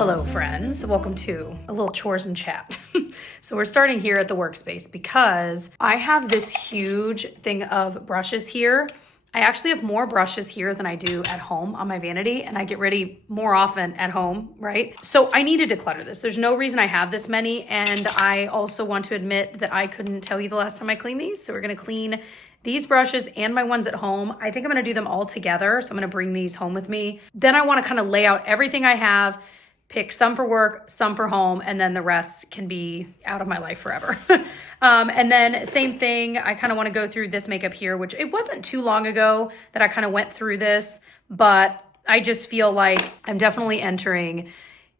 Hello friends, welcome to a little chores and chat. So we're starting here at the workspace because I have this huge thing of brushes here. I actually have more brushes here than I do at home on my vanity, and I get ready more often at home, right? So I need to declutter this. There's no reason I have this many, and I also want to admit that I couldn't tell you the last time I cleaned these. So we're gonna clean these brushes and my ones at home. I think I'm gonna do them all together, so I'm gonna bring these home with me. Then I wanna kind of lay out everything I have, pick some for work, some for home, and then the rest can be out of my life forever. And then same thing, I kind of want to go through this makeup here, which it wasn't too long ago that I kind of went through this, but I just feel like I'm definitely entering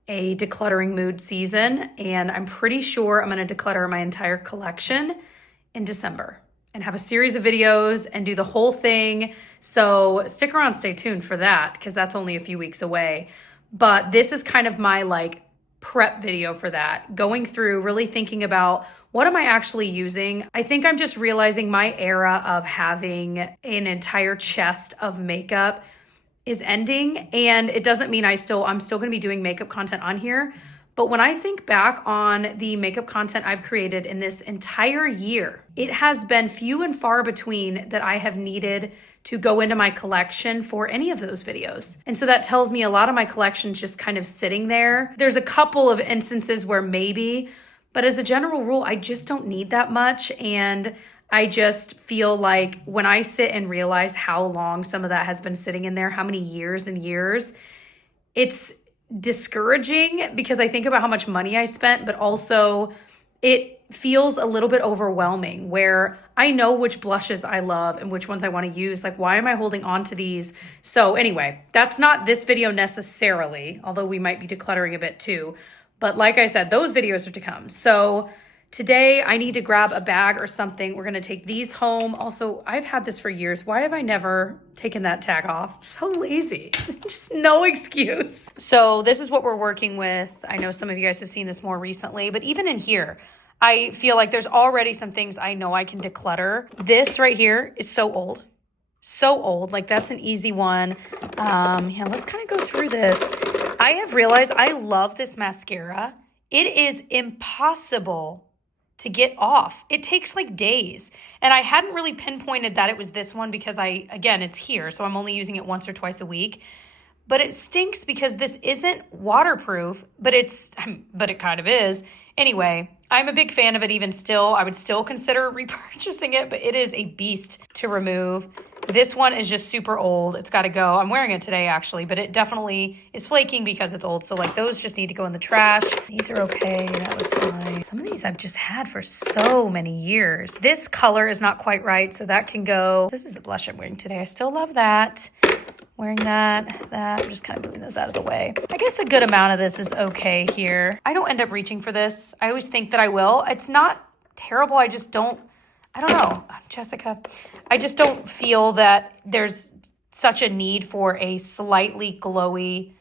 a decluttering mood season, and I'm pretty sure I'm going to declutter my entire collection in December and have a series of videos and do the whole thing. So stick around, stay tuned for that, because that's only a few weeks away. But this is kind of my like prep video for that, going through, really thinking about what am I actually using. I think I'm just realizing my era of having an entire chest of makeup is ending. And it doesn't mean I'm still gonna be doing makeup content on here. But when I think back on the makeup content I've created in this entire year, it has been few and far between that I have needed to go into my collection for any of those videos. And so that tells me a lot of my collection's just kind of sitting there. There's a couple of instances where maybe, but as a general rule, I just don't need that much. And I just feel like when I sit and realize how long some of that has been sitting in there, how many years and years, it's discouraging because I think about how much money I spent, but also it feels a little bit overwhelming where I know which blushes I love and which ones I want to use. Like, why am I holding on to these? So anyway, that's not this video necessarily, although we might be decluttering a bit too. But like I said, those videos are to come. So today I need to grab a bag or something. We're going to take these home. Also, I've had this for years. Why have I never taken that tag off? So lazy. Just no excuse. So this is what we're working with. I know some of you guys have seen this more recently, but even in here, I feel like there's already some things I know I can declutter. This right here is so old. So old. Like, that's an easy one. Yeah, let's kind of go through this. I have realized I love this mascara. It is impossible to get off. It takes like days. And I hadn't really pinpointed that it was this one because again, it's here. So I'm only using it once or twice a week. But it stinks because this isn't waterproof, but it kind of is. Anyway, I'm a big fan of it even still. I would still consider repurchasing it, but it is a beast to remove. This one is just super old. It's got to go. I'm wearing it today actually, but it definitely is flaking because it's old. So like those just need to go in the trash. These are okay. That was fine. Some of these I've just had for so many years. This color is not quite right, so that can go. This is the blush I'm wearing today. I still love that. Wearing that, I'm just kind of moving those out of the way. I guess a good amount of this is okay here. I don't end up reaching for this. I always think that I will. It's not terrible. I don't know, Jessica. I just don't feel that there's such a need for a slightly glowy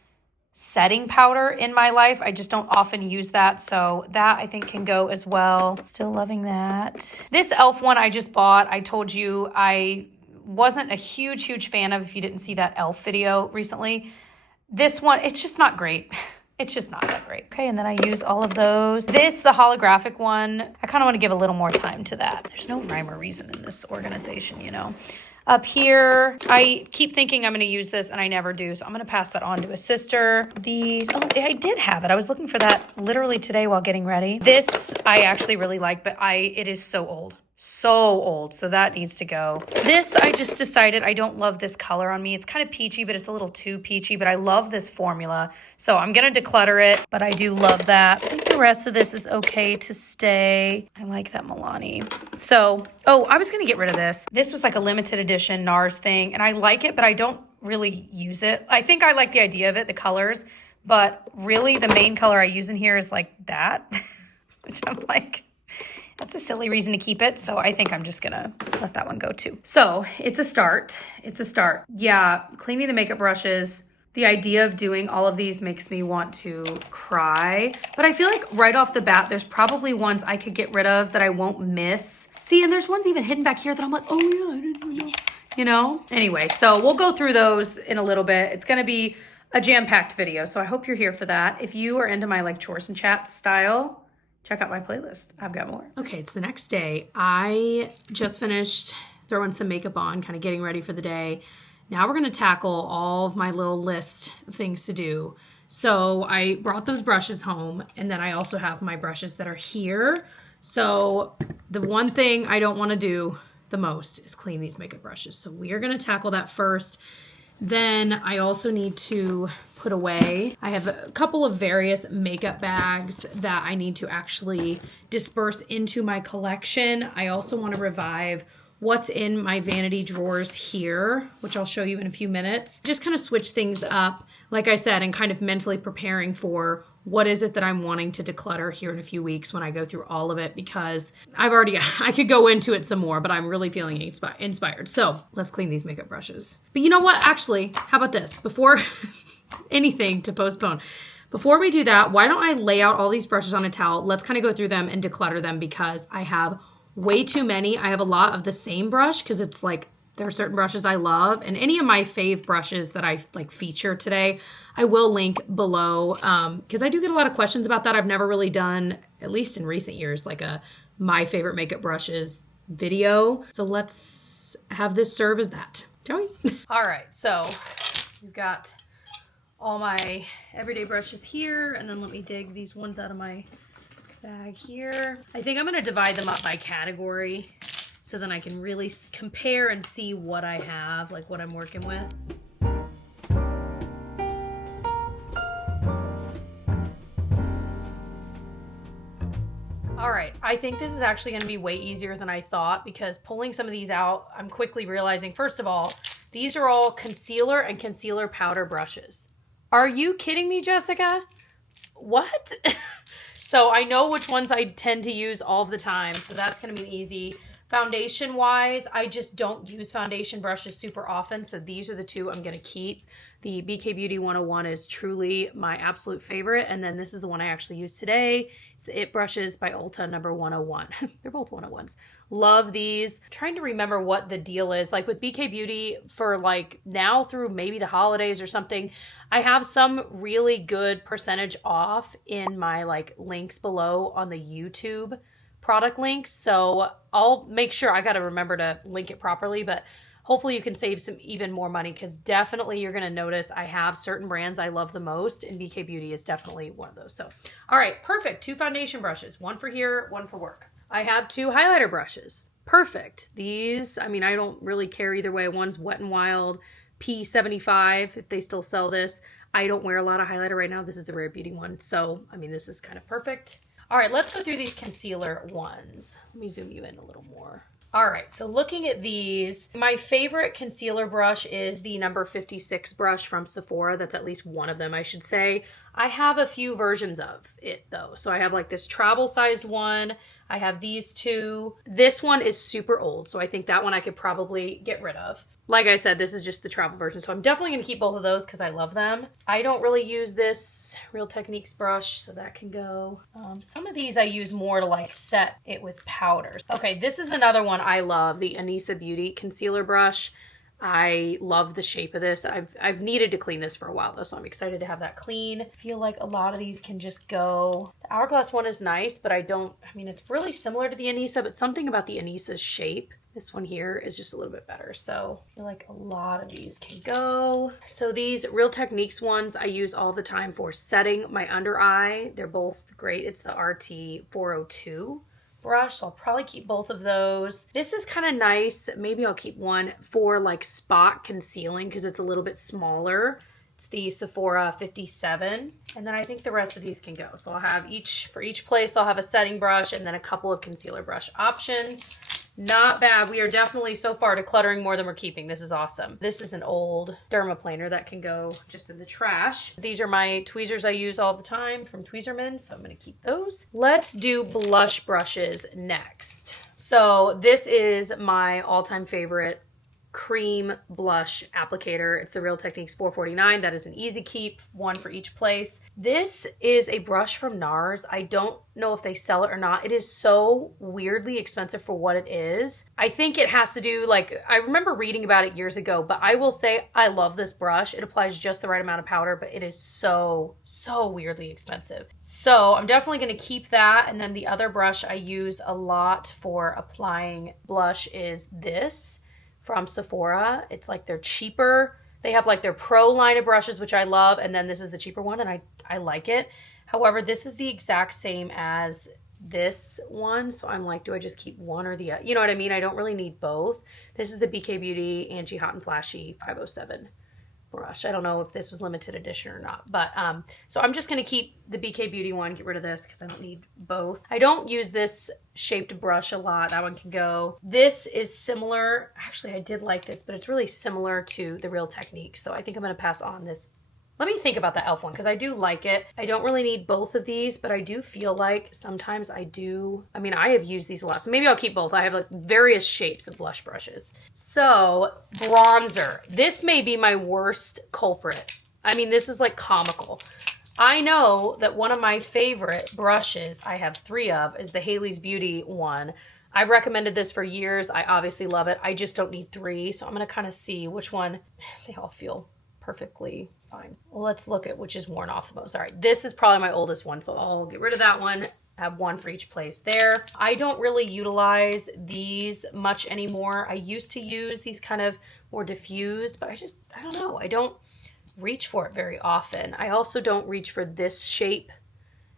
setting powder in my life. I just don't often use that. So that I think can go as well. Still loving that. This e.l.f. one I just bought. I told you I wasn't a huge fan of if you didn't see that e.l.f. video recently. This one, it's just not great. It's just not that great. Okay, and then I use all of those. This, the holographic one, I kind of want to give a little more time to that. There's no rhyme or reason in this organization, you know. Up here, I keep thinking I'm going to use this and I never do. So I'm going to pass that on to a sister. I did have it. I was looking for that literally today while getting ready. This I actually really like, but it is so old. So old, so that needs to go. This, I just decided I don't love this color on me. It's kind of peachy, but it's a little too peachy, but I love this formula. So I'm gonna declutter it, but I do love that. I think the rest of this is okay to stay. I like that Milani. So, I was gonna get rid of this. This was like a limited edition NARS thing, and I like it, but I don't really use it. I think I like the idea of it, the colors, but really the main color I use in here is like that, which I'm like, that's a silly reason to keep it. So I think I'm just gonna let that one go too. So it's a start. It's a start. Yeah, cleaning the makeup brushes. The idea of doing all of these makes me want to cry. But I feel like right off the bat, there's probably ones I could get rid of that I won't miss. See, and there's ones even hidden back here that I'm like, oh yeah, I didn't know. You know? Anyway, so we'll go through those in a little bit. It's gonna be a jam-packed video. So I hope you're here for that. If you are into my like chores and chat style, check out my playlist. I've got more. Okay, it's the next day. I just finished throwing some makeup on, kind of getting ready for the day. Now we're gonna tackle all of my little list of things to do. So I brought those brushes home, and then I also have my brushes that are here. So the one thing I don't wanna do the most is clean these makeup brushes. So we are gonna tackle that first. Then I also need to put away, I have a couple of various makeup bags that I need to actually disperse into my collection. I also want to revive what's in my vanity drawers here, which I'll show you in a few minutes. Just kind of switch things up, like I said, and kind of mentally preparing for what is it that I'm wanting to declutter here in a few weeks when I go through all of it, because I could go into it some more, but I'm really feeling inspired. So let's clean these makeup brushes. But you know what? Actually, how about this? Before anything to postpone. Before we do that, why don't I lay out all these brushes on a towel? Let's kind of go through them and declutter them, because I have way too many. I have a lot of the same brush because it's like there are certain brushes I love, and any of my fave brushes that I like feature today, I will link below, because I do get a lot of questions about that. I've never really done, at least in recent years, like a my favorite makeup brushes video. So let's have this serve as that, shall we? All right, so we've got all my everyday brushes here, and then let me dig these ones out of my bag here. I think I'm gonna divide them up by category, so then I can really compare and see what I have, like what I'm working with. All right, I think this is actually gonna be way easier than I thought, because pulling some of these out, I'm quickly realizing, first of all, these are all concealer and concealer powder brushes. Are you kidding me, Jessica? What? So I know which ones I tend to use all the time, so that's gonna be easy. Foundation wise, I just don't use foundation brushes super often, so these are the two I'm gonna keep. The BK Beauty 101 is truly my absolute favorite, and then this is the one I actually use today. It's the It Brushes by Ulta number 101. They're both 101s. Love these. Trying to remember what the deal is. Like with BK Beauty, for like now through maybe the holidays or something, I have some really good percentage off in my like links below on the YouTube product links. So I'll make sure, I got to remember to link it properly, but hopefully you can save some even more money, because definitely you're going to notice I have certain brands I love the most, and BK Beauty is definitely one of those. So, all right, perfect. 2 foundation brushes, one for here, one for work. I have 2 highlighter brushes. Perfect. These, I mean, I don't really care either way. One's Wet n Wild P75, if they still sell this. I don't wear a lot of highlighter right now. This is the Rare Beauty one. So, I mean, this is kind of perfect. All right, let's go through these concealer ones. Let me zoom you in a little more. All right, so looking at these, my favorite concealer brush is the number 56 brush from Sephora. That's at least one of them, I should say. I have a few versions of it though. So I have like this travel sized one. I have these 2. This one is super old, so I think that one I could probably get rid of. Like I said, this is just the travel version, so I'm definitely gonna keep both of those because I love them. I don't really use this Real Techniques brush, so that can go. Some of these I use more to like set it with powders. Okay, this is another one I love, the Anissa Beauty concealer brush. I love the shape of this. I've needed to clean this for a while though, so I'm excited to have that clean. I feel like a lot of these can just go. The Hourglass one is nice, but I mean, it's really similar to the Anissa, but something about the Anissa's shape, this one here, is just a little bit better. So I feel like a lot of these can go. So these Real Techniques ones I use all the time for setting my under eye. They're both great. It's the RT 402 brush, so I'll probably keep both of those. This is kind of nice. Maybe I'll keep one for like spot concealing because it's a little bit smaller. It's the Sephora 57. And then I think the rest of these can go. So I'll have for each place, I'll have a setting brush and then a couple of concealer brush options. Not bad. We are definitely so far decluttering more than we're keeping. This is awesome. This is an old dermaplaner that can go just in the trash. These are my tweezers I use all the time from Tweezerman, so I'm going to keep those. Let's do blush brushes next. So this is my all-time favorite cream blush applicator. It's the Real Techniques 449. That is an easy keep, one for each place. This is a brush from NARS. I don't know if they sell it or not. It is so weirdly expensive for what it is. I think it has to do, like, I remember reading about it years ago, but I will say I love this brush. It applies just the right amount of powder, but it is so weirdly expensive. So I'm definitely going to keep that. And then the other brush I use a lot for applying blush is this from Sephora. It's like they're cheaper. They have like their pro line of brushes, which I love. And then this is the cheaper one, and I like it. However, this is the exact same as this one. So I'm like, do I just keep one or the other? You know what I mean? I don't really need both. This is the BK Beauty Angie Hot and Flashy 507 brush. I don't know if this was limited edition or not, but so I'm just going to keep the BK Beauty one, get rid of this because I don't need both. I don't use this shaped brush a lot. That one can go. This is similar. Actually, I did like this, but it's really similar to the Real Techniques. So I think I'm going to pass on this. Let me think about the e.l.f. one because I do like it. I don't really need both of these, but I do feel like sometimes I do. I mean, I have used these a lot, so maybe I'll keep both. I have like various shapes of blush brushes. So bronzer. This may be my worst culprit. I mean, this is like comical. I know that one of my favorite brushes, I have 3 of, is the Hailey's Beauty one. I've recommended this for years. I obviously love it. I just don't need 3, so I'm going to kind of see which one. They all feel perfectly fine. Well, let's look at which is worn off the most. All right, this is probably my oldest one, so I'll get rid of that one. Have one for each place there. I don't really utilize these much anymore. I used to use these kind of more diffused, but I don't know. I don't reach for it very often. I also don't reach for this shape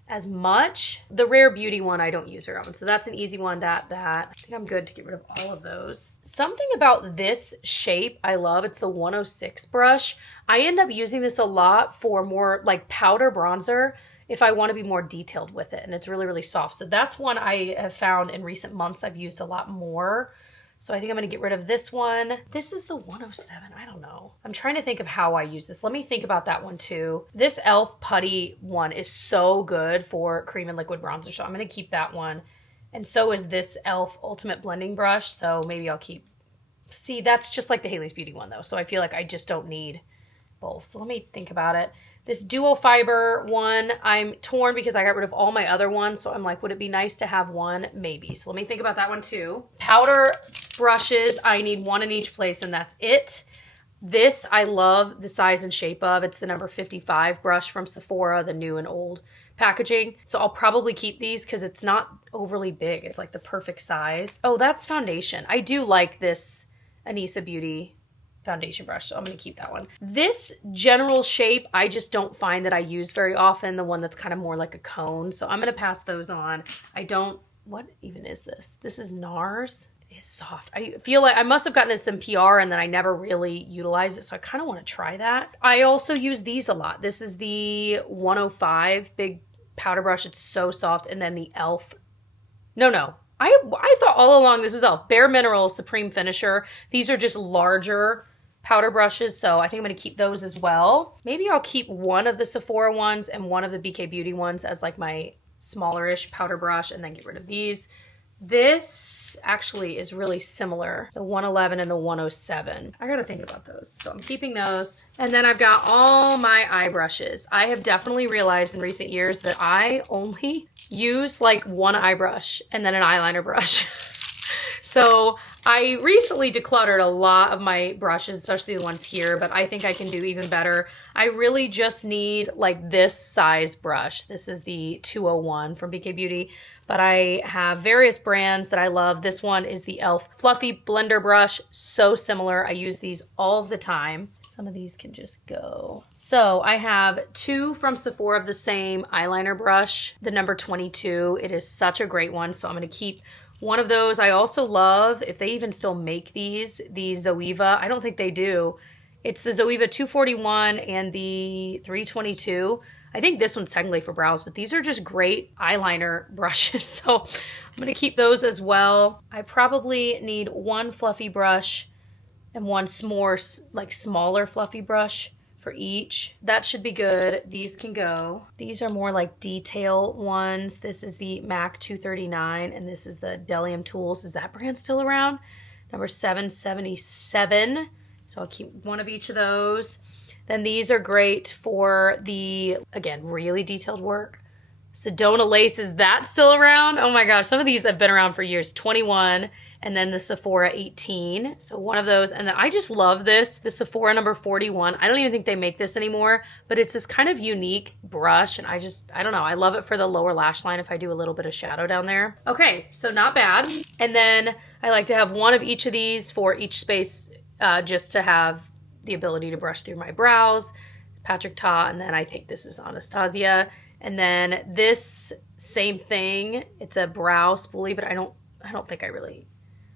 as much. The Rare Beauty one I don't use very often, so that's an easy one. I think I'm good to get rid of all of those. Something about this shape I love. It's the 106 brush. I end up using this a lot for more like powder bronzer if I want to be more detailed with it, and it's really soft. So that's one I have found in recent months I've used a lot more. So I think I'm going to get rid of this one. This is the 107. I don't know. I'm trying to think of how I use this. Let me think about that one too. This e.l.f. Putty one is so good for cream and liquid bronzer. So I'm going to keep that one. And so is this e.l.f. Ultimate Blending Brush. So maybe I'll keep... See, that's just like the Hailey's Beauty one though. So I feel like I just don't need both. So let me think about it. This dual fiber one, I'm torn because I got rid of all my other ones. So I'm like, would it be nice to have one? Maybe. So let me think about that one too. Powder brushes, I need one in each place and that's it. This I love the size and shape of. It's the number 55 brush from Sephora, the new and old packaging. So I'll probably keep these because it's not overly big. It's like the perfect size. Oh, that's foundation. I do like this Anissa Beauty foundation brush, so I'm going to keep that one. This general shape, I just don't find that I use very often, the one that's kind of more like a cone, so I'm going to pass those on. What even is this? This is NARS. It is soft. I feel like I must have gotten it some PR and then I never really utilized it, so I kind of want to try that. I also use these a lot. This is the 105 big powder brush. It's so soft. And then the e.l.f. No. I thought all along this was e.l.f. Bare Minerals Supreme Finisher. These are just larger powder brushes, so I think I'm going to keep those as well. Maybe I'll keep one of the Sephora ones and one of the BK Beauty ones as like my smaller-ish powder brush and then get rid of these. This actually is really similar, the 111 and the 107. I gotta think about those, so I'm keeping those. And then I've got all my eye brushes. I have definitely realized in recent years that I only use like one eye brush and then an eyeliner brush. So I recently decluttered a lot of my brushes, especially the ones here, but I think I can do even better. I really just need like this size brush. This is the 201 from BK Beauty, but I have various brands that I love. This one is the e.l.f. Fluffy Blender Brush. So similar. I use these all of the time. Some of these can just go. So I have 2 from Sephora of the same eyeliner brush, the number 22. It is such a great one, so I'm going to keep one of those. I also love, if they even still make these, the Zoeva. I don't think they do. It's the Zoeva 241 and the 322. I think this one's technically for brows, but these are just great eyeliner brushes. So I'm going to keep those as well. I probably need one fluffy brush and one more like smaller fluffy brush for each. That should be good. These can go. These are more like detail ones. This is the MAC 239 and this is the Delium Tools. Is that brand still around? number 777. So I'll keep one of each of those. Then these are great for the, again, really detailed work. Sedona lace, is that still around? Oh my gosh, some of these have been around for years. 21, and then the Sephora 18. So one of those, and then I just love this, the Sephora number 41. I don't even think they make this anymore, but it's this kind of unique brush, and I don't know, I love it for the lower lash line if I do a little bit of shadow down there. Okay, so not bad. And then I like to have one of each of these for each space, just to have the ability to brush through my brows. Patrick Ta, and then I think this is Anastasia. And then this same thing, it's a brow spoolie, but I don't think I really,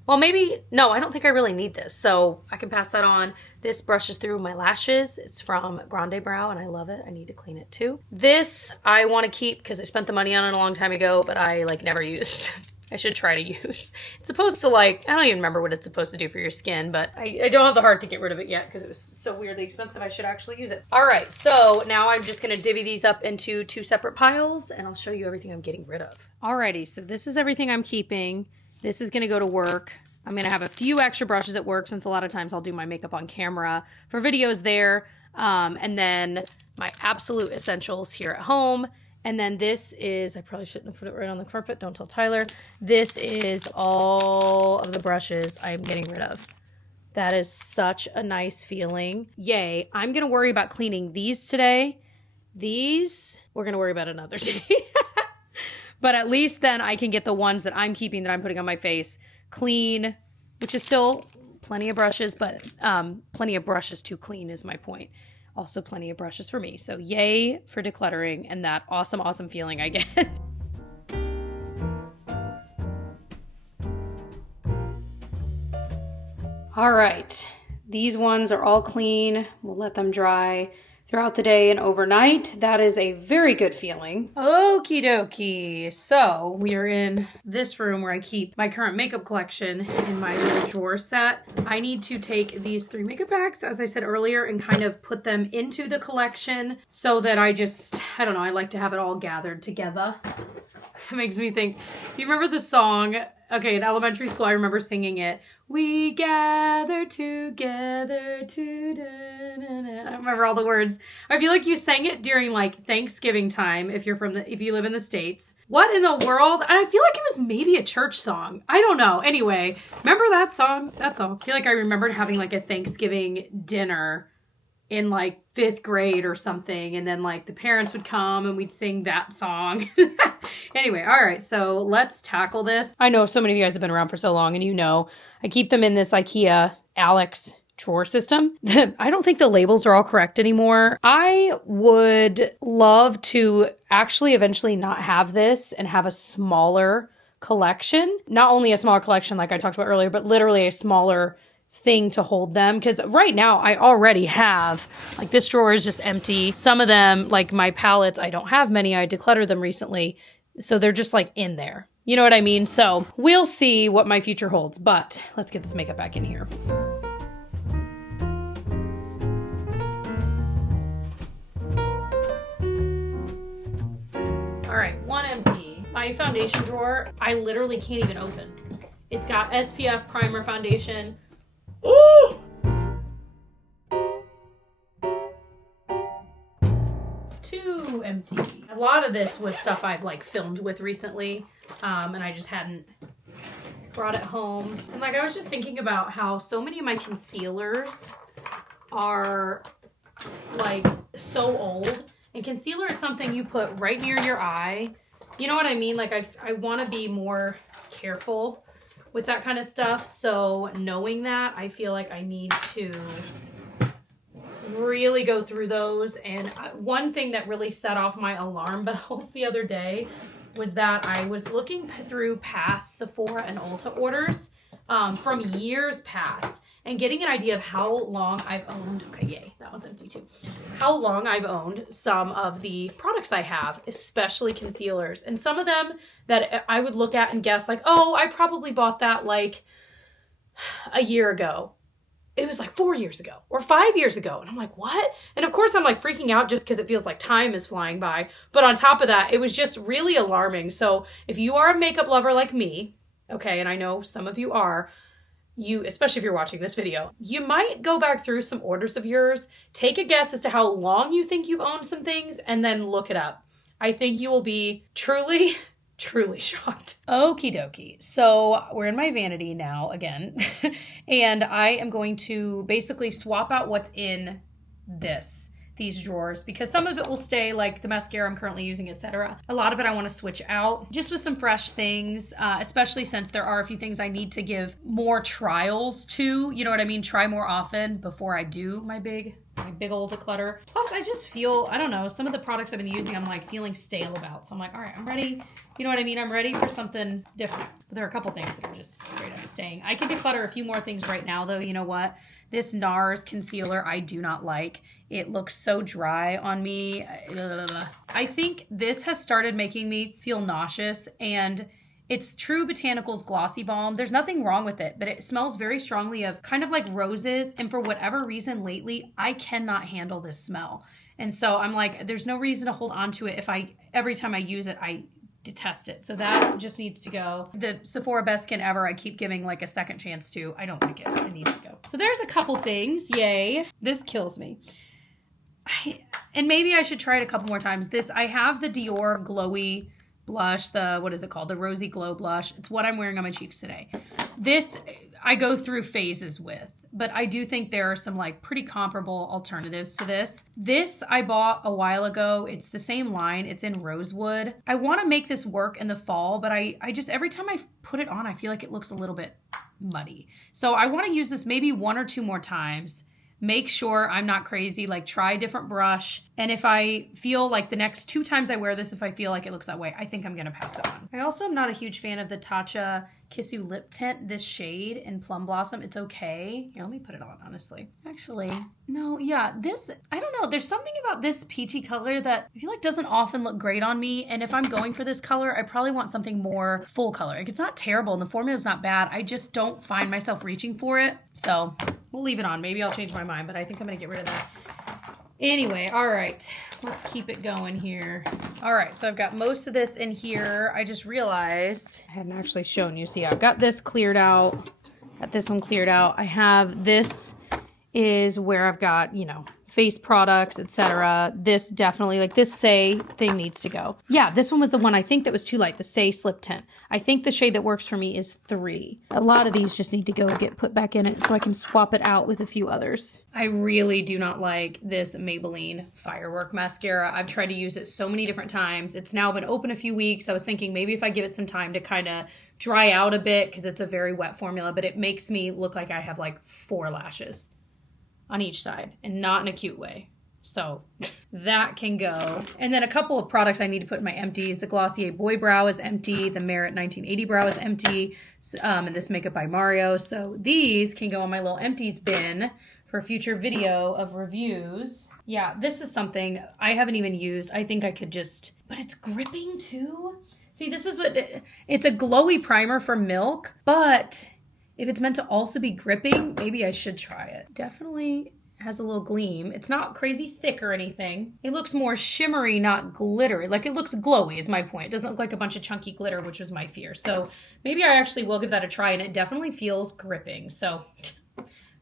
well, maybe, no, I don't think I really need this. So I can pass that on. This brushes through my lashes. It's from Grande Brow and I love it. I need to clean it too. This I want to keep because I spent the money on it a long time ago, but I like never used. I should try to use. It's supposed to like, I don't even remember what it's supposed to do for your skin, but I don't have the heart to get rid of it yet because it was so weirdly expensive. I should actually use it. All right, so now I'm just gonna divvy these up into 2 separate piles and I'll show you everything I'm getting rid of. Alrighty, so this is everything I'm keeping. This is gonna go to work. I'm gonna have a few extra brushes at work since a lot of times I'll do my makeup on camera for videos there. And then my absolute essentials here at home. And then this is, I probably shouldn't have put it right on the carpet. Don't tell Tyler. This is all of the brushes I'm getting rid of. That is such a nice feeling. Yay. I'm going to worry about cleaning these today. These, we're going to worry about another day. But at least then I can get the ones that I'm keeping that I'm putting on my face clean, which is still plenty of brushes, but plenty of brushes to clean is my point. Also plenty of brushes for me. So yay for decluttering and that awesome, awesome feeling I get. All right, these ones are all clean. We'll let them dry throughout the day and overnight. That is a very good feeling. Okie dokie. So we are in this room where I keep my current makeup collection in my little drawer set. I need to take these 3 makeup bags, as I said earlier, and kind of put them into the collection so that I don't know, I like to have it all gathered together. It makes me think, do you remember the song? Okay, in elementary school, I remember singing it. We gather together to I don't remember all the words. I feel like you sang it during like Thanksgiving time if you live in the States. What in the world? And I feel like it was maybe a church song. I don't know. Anyway, remember that song? That's all. I feel like I remembered having like a Thanksgiving dinner in like 5th grade or something, and then like the parents would come and we'd sing that song. Anyway, all right, so let's tackle this. I know so many of you guys have been around for so long, and you know I keep them in this IKEA Alex drawer system. I don't think the labels are all correct anymore. I would love to actually eventually not have this and have a smaller collection. Not only a smaller collection like I talked about earlier, but literally a smaller thing to hold them, because right now I already have, like, this drawer is just empty. Some of them, like my palettes, I don't have many. I decluttered them recently, so they're just like in there. You know what I mean? So we'll see what my future holds, but let's get this makeup back in here. All right, one empty. My foundation drawer, I literally can't even open. It's got SPF primer foundation. Ooh! 2 empty. A lot of this was stuff I've like filmed with recently, and I just hadn't brought it home. And like I was just thinking about how so many of my concealers are like so old, and concealer is something you put right near your eye. You know what I mean? Like I want to be more careful with that kind of stuff. So knowing that, I feel like I need to really go through those. And one thing that really set off my alarm bells the other day was that I was looking through past Sephora and Ulta orders from years past and getting an idea of how long I've owned, okay, yay, that one's empty too. How long I've owned some of the products I have, especially concealers. And some of them that I would look at and guess like, oh, I probably bought that like a year ago. It was like 4 years ago or 5 years ago. And I'm like, what? And of course I'm like freaking out just because it feels like time is flying by. But on top of that, it was just really alarming. So if you are a makeup lover like me, okay, and I know some of you are, especially if you're watching this video, you might go back through some orders of yours, take a guess as to how long you think you've owned some things, and then look it up. I think you will be truly shocked. Okie dokie. So we're in my vanity now again, and I am going to basically swap out what's in these drawers, because some of it will stay, like the mascara I'm currently using, etc. A lot of it I want to switch out just with some fresh things, especially since there are a few things I need to give more trials to, you know what I mean? Try more often before I do my big old declutter. Plus, I just feel, I don't know, some of the products I've been using, I'm like feeling stale about. So I'm like, all right, I'm ready. You know what I mean? I'm ready for something different. But there are a couple things that are just straight up staying. I can declutter a few more things right now, though. You know what? This NARS concealer I do not like. It looks so dry on me. I think this has started making me feel nauseous, and it's True Botanicals Glossy Balm. There's nothing wrong with it, but it smells very strongly of kind of like roses. And for whatever reason lately, I cannot handle this smell. And so I'm like, there's no reason to hold on to it if every time I use it, I detest it. So that just needs to go. The Sephora Best Skin Ever, I keep giving like a second chance to. I don't like it. It needs to go. So there's a couple things. Yay. This kills me. And maybe I should try it a couple more times. I have the Dior Glowy blush, what is it called? The Rosy Glow blush. It's what I'm wearing on my cheeks today. This I go through phases with, but I do think there are some like pretty comparable alternatives to this. This I bought a while ago. It's the same line. It's in Rosewood. I want to make this work in the fall, but I just, every time I put it on, I feel like it looks a little bit muddy. So I want to use this maybe 1 or 2 more times. Make sure I'm not crazy, like try a different brush. And if I feel like the next 2 times I wear this, if I feel like it looks that way, I think I'm going to pass it on. I also am not a huge fan of the Tatcha Kissu Lip Tint, this shade in Plum Blossom. It's okay. Here, let me put it on, honestly. Actually, no, yeah, this, I don't know. There's something about this peachy color that I feel like doesn't often look great on me. And if I'm going for this color, I probably want something more full color. Like, it's not terrible and the formula is not bad. I just don't find myself reaching for it. So we'll leave it on. Maybe I'll change my mind, but I think I'm going to get rid of that. Anyway, all right, let's keep it going here. All right, so I've got most of this in here. I just realized I hadn't actually shown you. See, I've got this cleared out, got this one cleared out. I have this is where I've got, you know, face products, etc. This definitely, like this Say thing needs to go. Yeah, this one was the one I think that was too light, the Say Slip Tint. I think the shade that works for me is 3. A lot of these just need to go get put back in it so I can swap it out with a few others. I really do not like this Maybelline Firework Mascara. I've tried to use it so many different times. It's now been open a few weeks. I was thinking maybe if I give it some time to kind of dry out a bit, because it's a very wet formula, but it makes me look like I have like 4 lashes on each side, and not in a cute way. So that can go. And then a couple of products I need to put in my empties. The Glossier Boy Brow is empty. The Merit 1980 Brow is empty. And this Makeup by Mario. So these can go in my little empties bin for a future video of reviews. Yeah, this is something I haven't even used. I think I could just, but it's gripping too. See, this is what, it's a glowy primer for Milk, but if it's meant to also be gripping, maybe I should try it. Definitely has a little gleam. It's not crazy thick or anything. It looks more shimmery, not glittery. Like, it looks glowy is my point. It doesn't look like a bunch of chunky glitter, which was my fear. So maybe I actually will give that a try, and it definitely feels gripping. So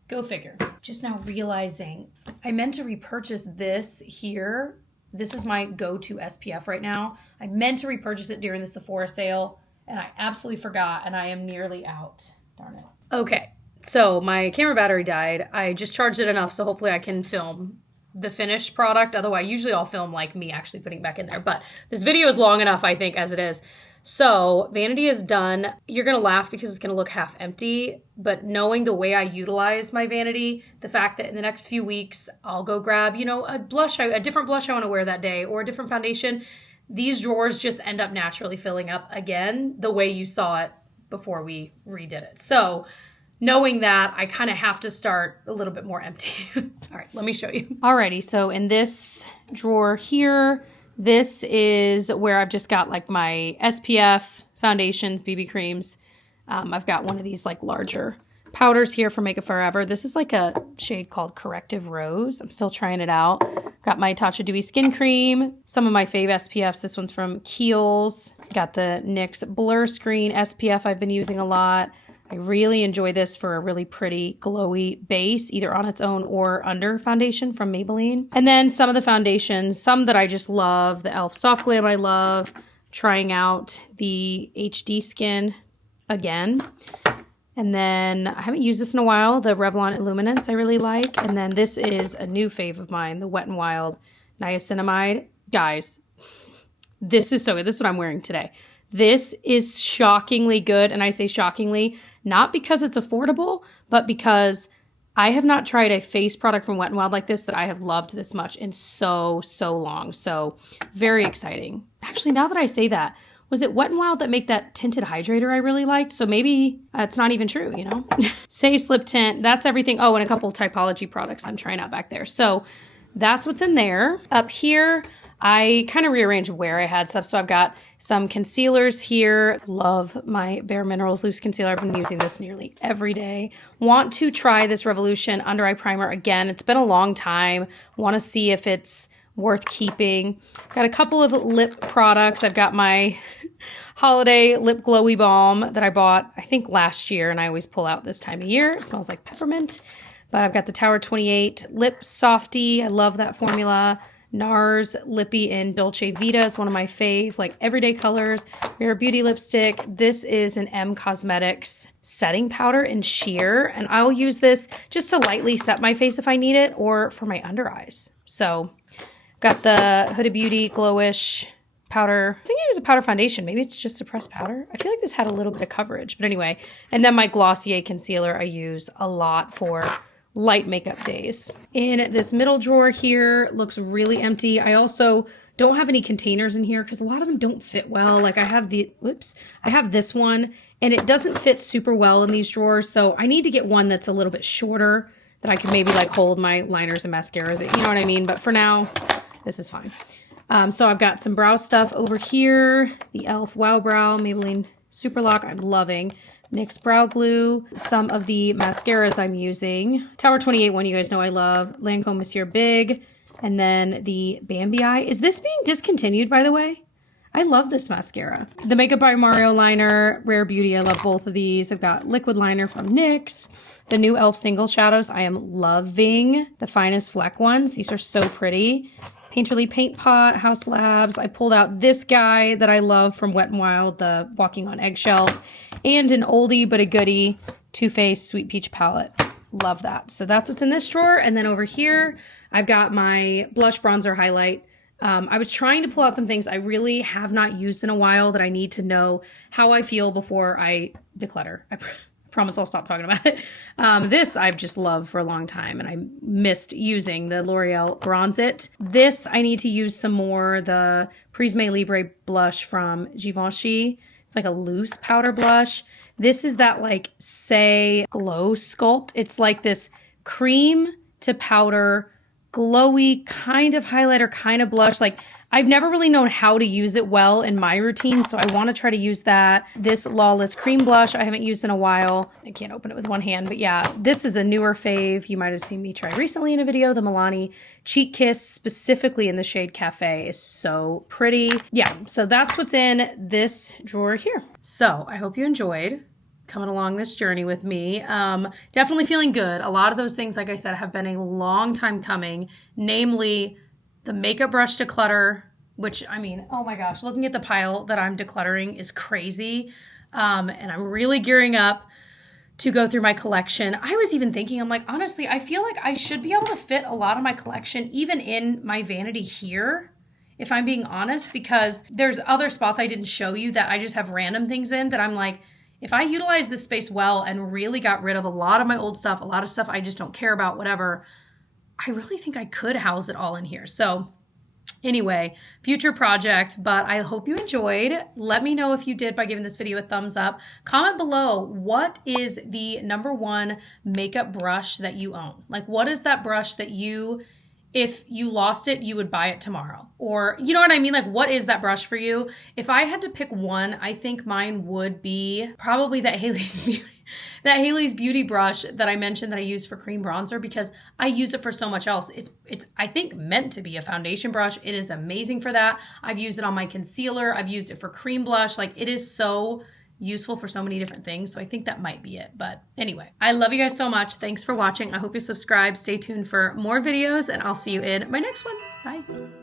go figure. Just now realizing I meant to repurchase this here. This is my go-to SPF right now. I meant to repurchase it during the Sephora sale, and I absolutely forgot, and I am nearly out. Darn it. Okay, so my camera battery died. I just charged it enough, so hopefully I can film the finished product. Otherwise, usually I'll film like me actually putting it back in there. But this video is long enough, I think, as it is. So vanity is done. You're going to laugh because it's going to look half empty. But knowing the way I utilize my vanity, the fact that in the next few weeks, I'll go grab, you know, a different blush I want to wear that day, or a different foundation. These drawers just end up naturally filling up again the way you saw it before we redid it. So knowing that, I kind of have to start a little bit more empty. All right, let me show you. Alrighty, so in this drawer here, this is where I've just got like my SPF, foundations, BB creams. I've got one of these like larger powders here from Makeup Forever. This is like a shade called Corrective Rose. I'm still trying it out. Got my Tatcha Dewy Skin Cream. Some of my fave SPFs. This one's from Kiehl's. Got the NYX Blur Screen SPF I've been using a lot. I really enjoy this for a really pretty glowy base, either on its own or under foundation from Maybelline. And then some of the foundations, some that I just love. The e.l.f. Soft Glam I love. Trying out the HD Skin again. And then I haven't used this in a while. The Revlon Illuminance I really like. And then this is a new fave of mine, the Wet n Wild Niacinamide. Guys, this is so good. This is what I'm wearing today. This is shockingly good. And I say shockingly, not because it's affordable, but because I have not tried a face product from Wet n Wild like this that I have loved this much in so long. So very exciting. Actually, now that I say that, was it Wet n Wild that make that tinted hydrator I really liked? So maybe it's not even true, you know? Say Slip Tint, that's everything. Oh, and a couple Typology products I'm trying out back there. So that's what's in there. Up here, I kind of rearranged where I had stuff. So I've got some concealers here. Love my Bare Minerals Loose Concealer. I've been using this nearly every day. Want to try this Revolution Under Eye Primer again. It's been a long time. Want to see if it's worth keeping. Got a couple of lip products. I've got my holiday lip glowy balm that I bought, I think last year, and I always pull out this time of year. It smells like peppermint. But I've got the Tower 28 Lip Softy. I love that formula. NARS Lippy in Dolce Vita is one of my fave, like everyday colors. Rare Beauty lipstick. This is an M Cosmetics setting powder in sheer, and I'll use this just to lightly set my face if I need it, or for my under eyes. So got the Huda Beauty Glowish powder. I think it was a powder foundation. Maybe it's just a pressed powder. I feel like this had a little bit of coverage, but anyway. And then my Glossier concealer I use a lot for light makeup days. In this middle drawer here, looks really empty. I also don't have any containers in here because a lot of them don't fit well. Like I have I have this one and it doesn't fit super well in these drawers. So I need to get one that's a little bit shorter that I can maybe like hold my liners and mascaras. You know what I mean? But for now, this is fine. So I've got some brow stuff over here. The e.l.f. Wow Brow Maybelline Super Lock I'm loving. NYX Brow Glue. Some of the mascaras I'm using. Tower 28 one you guys know I love. Lancome Monsieur Big. And then the Bambi Eye. Is this being discontinued, by the way? I love this mascara. The Makeup by Mario liner. Rare Beauty. I love both of these. I've got liquid liner from NYX. The new e.l.f. Single Shadows I am loving. The Finest Fleck ones. These are so pretty. Painterly Paint Pot, House Labs. I pulled out this guy that I love from Wet n Wild, the Walking on Eggshells, and an oldie but a goodie Too Faced Sweet Peach palette. Love that. So that's what's in this drawer. And then over here, I've got my blush, bronzer, highlight. I was trying to pull out some things I really have not used in a while that I need to know how I feel before I declutter. I promise I'll stop talking about it. This I've just loved for a long time and I missed using the L'Oreal Bronze It. This I need to use some more. The Prisme Libre blush from Givenchy. It's like a loose powder blush. This is that like Say Glow Sculpt. It's like this cream to powder, glowy kind of highlighter, kind of blush. Like I've never really known how to use it well in my routine, so I want to try to use that. This Lawless Cream Blush I haven't used in a while. I can't open it with one hand, but yeah, this is a newer fave. You might have seen me try recently in a video. The Milani Cheek Kiss, specifically in the shade Cafe, is so pretty. Yeah, so that's what's in this drawer here. So I hope you enjoyed coming along this journey with me. Definitely feeling good. A lot of those things, like I said, have been a long time coming, namely the makeup brush declutter, which, I mean, oh my gosh, looking at the pile that I'm decluttering is crazy. And I'm really gearing up to go through my collection. I was even thinking, I'm like, honestly, I feel like I should be able to fit a lot of my collection, even in my vanity here, if I'm being honest, because there's other spots I didn't show you that I just have random things in that I'm like, if I utilize this space well and really got rid of a lot of my old stuff, a lot of stuff I just don't care about, whatever, I really think I could house it all in here. So anyway, future project, but I hope you enjoyed. Let me know if you did by giving this video a thumbs up. Comment below, what is the #1 makeup brush that you own? Like, what is that brush that you, if you lost it, you would buy it tomorrow? Or, you know what I mean? Like, what is that brush for you? If I had to pick one, I think mine would be probably that Haley's Beauty brush that I mentioned that I use for cream bronzer, because I use it for so much else. It's I think meant to be a foundation brush. It is amazing for that. I've used it on my concealer. I've used it for cream blush. Like, it is so useful for so many different things. So I think that might be it. But anyway, I love you guys so much. Thanks for watching. I hope you subscribe. Stay tuned for more videos, and I'll see you in my next one. Bye.